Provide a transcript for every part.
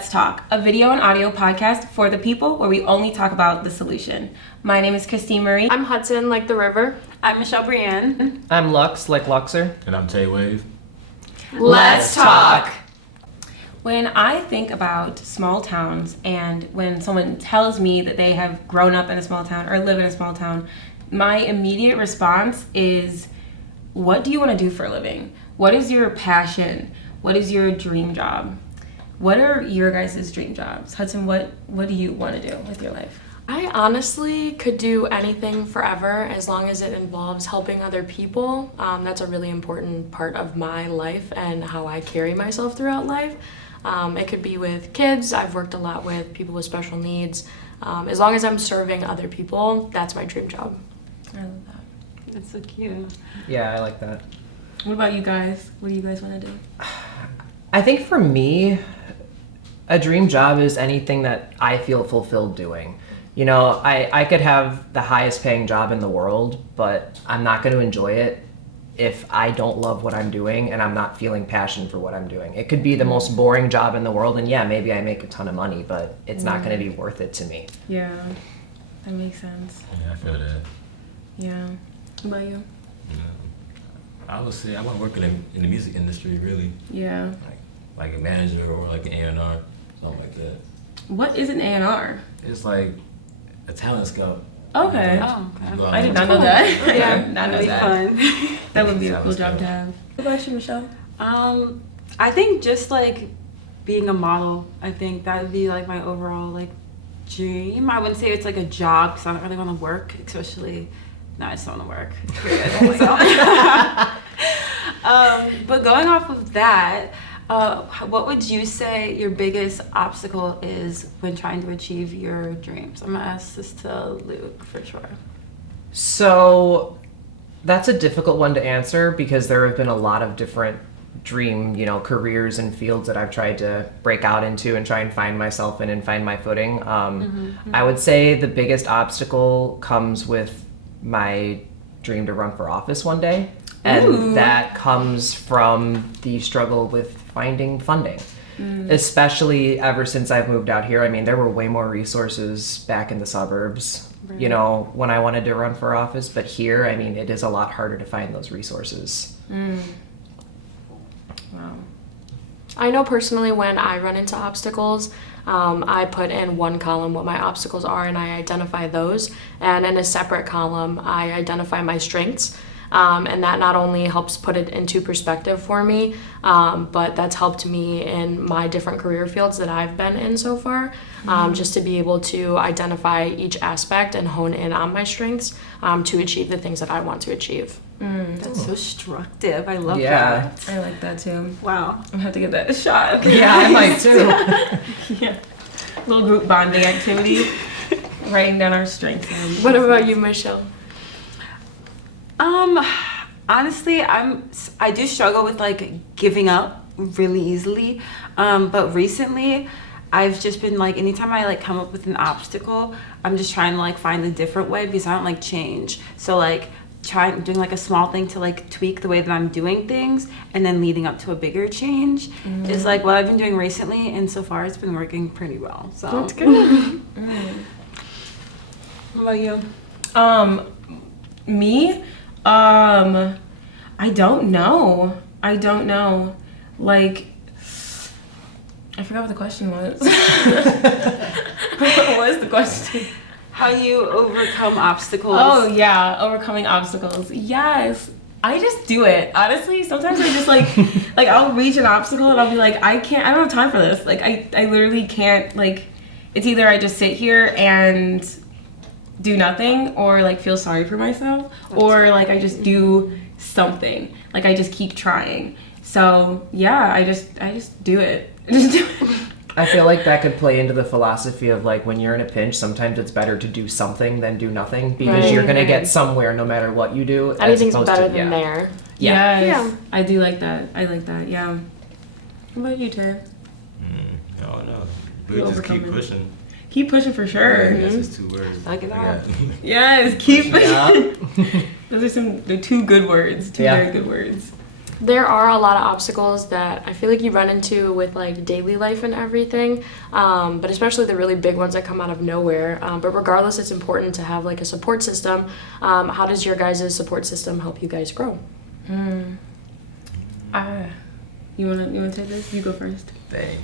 Let's Talk, a video and audio podcast for the people where we only talk about the solution. My name is Christine Marie. I'm Hudson, like the river. I'm Michelle Brienne. I'm Lux, like Luxor. And I'm Tay Wave. Let's talk. When I think about small towns and when someone tells me that they have grown up in a small town or live in a small town, my immediate response is, what do you want to do for a living? What is your passion? What is your dream job? What are your guys' dream jobs? Hudson, what do you want to do with your life? I honestly could do anything forever as long as it involves helping other people. That's a really important part of my life and how I carry myself throughout life. It could be with kids. I've worked a lot with people with special needs. As long as I'm serving other people, that's my dream job. I love that. That's so cute. Yeah, I like that. What about you guys? What do you guys want to do? I think for me, a dream job is anything that I feel fulfilled doing. You know, I could have the highest paying job in the world, but I'm not going to enjoy it if I don't love what I'm doing and I'm not feeling passion for what I'm doing. It could be the most boring job in the world, and yeah, maybe I make a ton of money, but it's not going to be worth it to me. Yeah, that makes sense. Yeah, I feel that. Yeah. What about you? I would say I want to work in the music industry, really. Yeah. Like a manager or like an A&R, something like that. What is an A&R? It's like a talent scout. Okay. Oh, okay. You go out I did and- not know that. I Yeah, did not know that'd be that. fun. That would be a Sounds cool job good. to have. What about you, Michelle? I think just like being a model, I think that would be like my overall like dream. I wouldn't say it's like a job because I don't really want to work, especially. No, I just don't want to work. Period. But going off of that, what would you say your biggest obstacle is when trying to achieve your dreams? I'm gonna ask this to Luke for sure. So that's a difficult one to answer because there have been a lot of different dream, careers and fields that I've tried to break out into and try and find myself in and find my footing. I would say the biggest obstacle comes with my dream to run for office one day. And Ooh. that comes from the struggle with finding funding. Especially ever since I've moved out here. I mean, there were way more resources back in the suburbs, Right. when I wanted to run for office. But here, I mean, it is a lot harder to find those resources. Wow. I know personally when I run into obstacles, I put in one column what my obstacles are and I identify those. And in a separate column, I identify my strengths. And that not only helps put it into perspective for me, but that's helped me in my different career fields that I've been in so far, just to be able to identify each aspect and hone in on my strengths to achieve the things that I want to achieve. That's so instructive. I love Yeah. that. I like that too. Wow. I'm gonna have to give that a shot. Yeah, I might too. Yeah. Little group bonding activity. Writing down our strengths. What about you, Michelle? Honestly, I do struggle with like giving up really easily. But recently I've just been like, anytime I like come up with an obstacle, I'm just trying to like find a different way because I don't like change. So like doing like a small thing to like tweak the way that I'm doing things and then leading up to a bigger change is like what I've been doing recently, and so far it's been working pretty well. So That's good. What about you? Me? I don't know. Like, I forgot what the question was. What was the question? How you overcome obstacles? Oh yeah, overcoming obstacles. Yes. I just do it. Honestly, sometimes I just like I'll reach an obstacle and I'll be like, I don't have time for this. Like I literally can't, like, it's either I just sit here and do nothing or like feel sorry for myself, or like I just do something. Like I just keep trying. So yeah, I just do it. Just do it. I feel like that could play into the philosophy of like when you're in a pinch, sometimes it's better to do something than do nothing because Right. you're going to get somewhere no matter what you do. as Anything's opposed better to, than there. Yeah. Yes, Yeah. I do like that. I like that. Yeah. What about you, Tay? I don't know. You We just overcome keep it. pushing. Keep pushing for sure. That's just 2 words. Suck it I out. got- Yes, keep Yeah. Those are they're 2 good words. 2 Yeah. very good words. There are a lot of obstacles that I feel like you run into with like daily life and everything, but especially the really big ones that come out of nowhere. But regardless, it's important to have like a support system. How does your guys' support system help you guys grow? You wanna take this? You go first. Dang.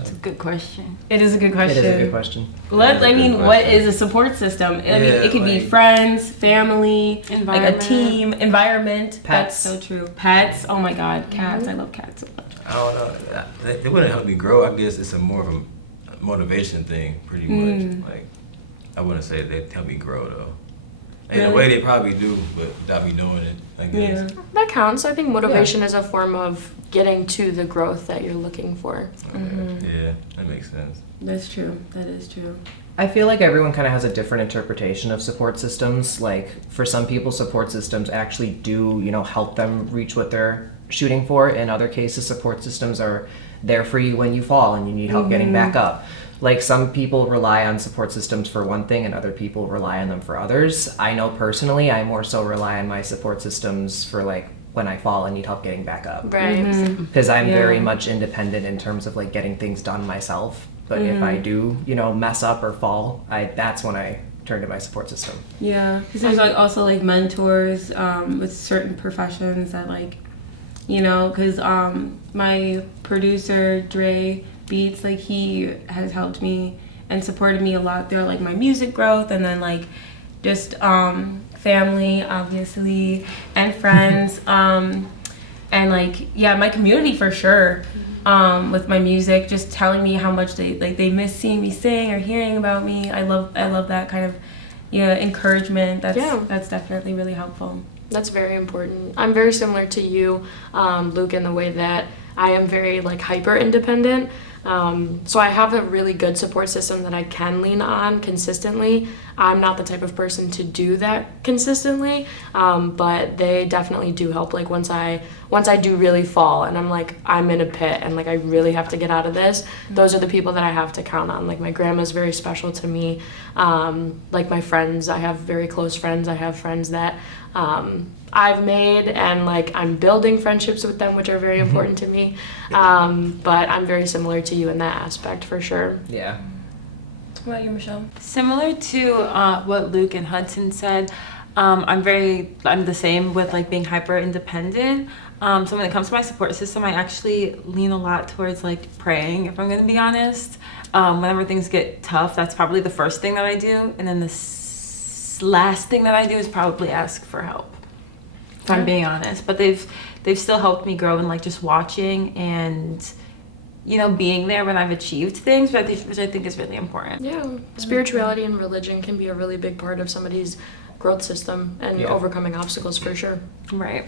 It's a good question. It is a good It question. is a good question. What is a support system? I mean, it could be like- friends, family, like a Environment. team, environment. Pets. That's so true. Pets. Oh my God, cats. I love cats so much. I don't know. It wouldn't help me grow. I guess it's a more of a motivation thing, pretty much. Like, I wouldn't say they help me grow though. In a Really? way, they probably do, but without me doing it, I guess. Yeah. That counts. I think motivation is a form of getting to the growth that you're looking for. Okay. Yeah, that makes sense. That's true. That is true. I feel like everyone kind of has a different interpretation of support systems. Like for some people, support systems actually do, help them reach what they're shooting for. In other cases, support systems are there for you when you fall and you need help getting back up. Like some people rely on support systems for one thing and other people rely on them for others. I know personally, I more so rely on my support systems for like when I fall and need help getting back up. Right. Because I'm Yeah. very much independent in terms of like getting things done myself. But if I do, mess up or fall, that's when I turn to my support system. Yeah, because there's like also like mentors with certain professions that like, because my producer Dre Beats, like he has helped me and supported me a lot throughout like my music growth, and then like just family obviously and friends and like my community for sure. With my music, just telling me how much they miss seeing me sing or hearing about me. I love that kind of encouragement. That's definitely really helpful. That's very important. I'm very similar to you, Luke, in the way that I am very like hyper independent. So I have a really good support system that I can lean on consistently. I'm not the type of person to do that consistently, but they definitely do help. Like once I do really fall and I'm in a pit and like I really have to get out of this, those are the people that I have to count on. Like my grandma's very special to me. Like my friends, I have very close friends. I have friends that I've made and like I'm building friendships with them, which are very important to me. But I'm very similar to you in that aspect for sure. Yeah. What about you, Michelle? Similar to what Luke and Hudson said, I'm the same with like being hyper independent. So when it comes to my support system, I actually lean a lot towards like praying, if I'm going to be honest. Whenever things get tough, that's probably the first thing that I do. And then the last thing that I do is probably ask for help, if I'm being honest. But they've still helped me grow in like just watching and being there when I've achieved things, which I think is really important. Yeah, spirituality and religion can be a really big part of somebody's growth system and overcoming obstacles for sure. Right.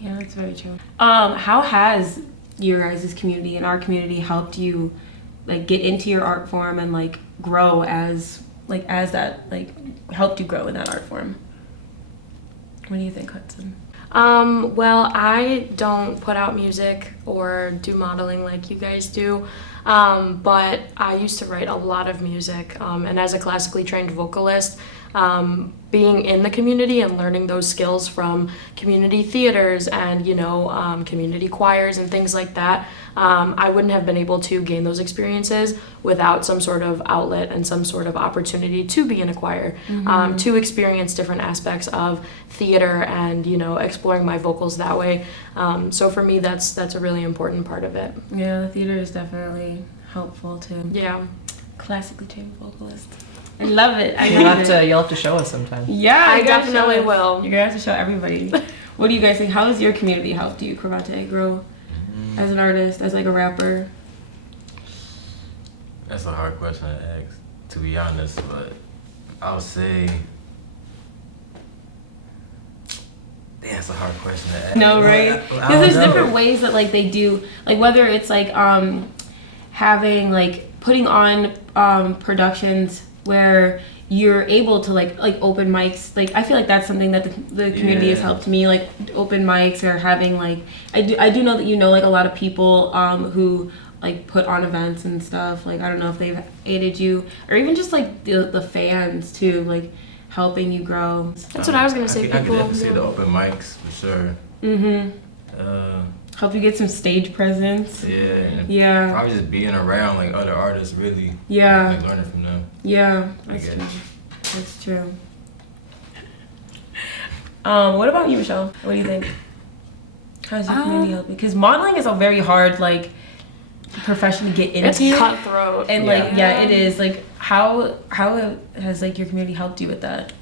Yeah, that's very true. How has your guys' community and our community helped you like get into your art form and like grow as that like helped you grow in that art form? What do you think, Hudson? Well, I don't put out music or do modeling like you guys do, but I used to write a lot of music, and as a classically trained vocalist, being in the community and learning those skills from community theaters and community choirs and things like that, I wouldn't have been able to gain those experiences without some sort of outlet and some sort of opportunity to be in a choir, to experience different aspects of theater and exploring my vocals that way. So for me, that's a really important part of it. Yeah, the theater is definitely helpful too. Yeah. Classically trained vocalist. I love it. You'll have to show us sometime. Yeah, I you gotta definitely show us. will. You're gonna have to show everybody. What do you guys think? How has your community helped you, Karate, grow as an artist, as like a rapper? That's a hard question to ask, to be honest, but I would say. Damn, that's a hard question to ask. No, right? I Because don't there's know. different ways that like they do, like whether it's like having like putting on productions where you're able to like open mics. Like I feel like that's something that the community has Yeah. helped me, like open mics or having like I do know that like a lot of people who like put on events and stuff. Like I don't know if they've aided you or even just like the fans too, like helping you grow. That's what I was gonna say. I could People. definitely say the open mics for sure. Mm-hmm. Help you get some stage presence. Yeah. And Yeah. Probably just being around like other artists, really. Yeah. Like learning from them. Yeah, I that's guess. true. That's true. What about you, Michelle? What do you think? How's your community helping? Because modeling is a very hard like profession to get It's into. cutthroat. And like, yeah, it is. Like, how has like your community helped you with that?